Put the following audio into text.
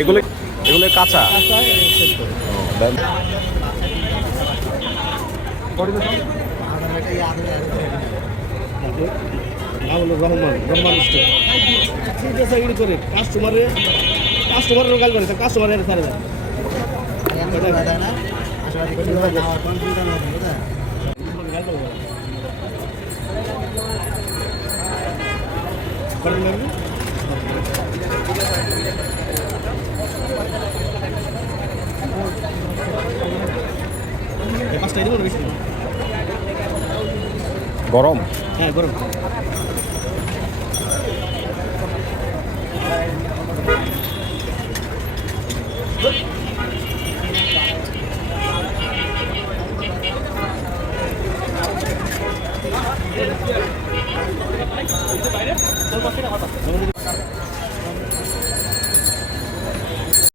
এগুলো এগুলো কাঁচা কাস্টমারের গাল করে কাস্টমারের ছাড়ে না গরম হ্যাঁ গরম বাইরে